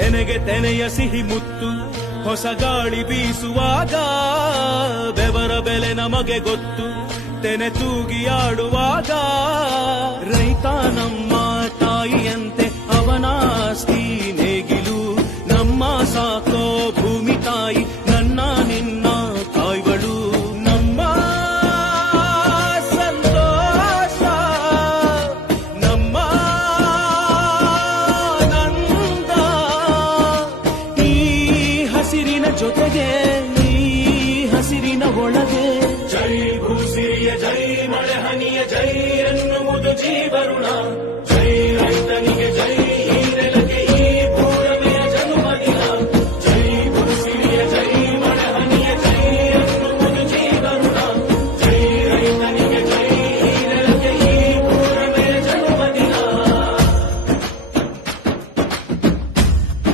ತೆನೆಗೆ ತೆನೆಯ ಸಿಹಿ ಮುತ್ತು ಹೊಸ ಗಾಳಿ ಬೀಸುವಾಗ ಬೆವರ ಬೆಲೆ ನಮಗೆ ಗೊತ್ತು ತೆನೆ ತೂಗಿ ಆಡುವಾಗ ಹಸಿರಿನ ಜೊತೆಗೆ ನೀ ಹಸಿರಿನ ಒಳಗೆ. ಜೈ ಭೂಸಿರಿಯ ಜೈ ಮಳೆ ಹನಿಯ ಜೈ ಎನ್ನುವುದು ಜೀವರುಣ.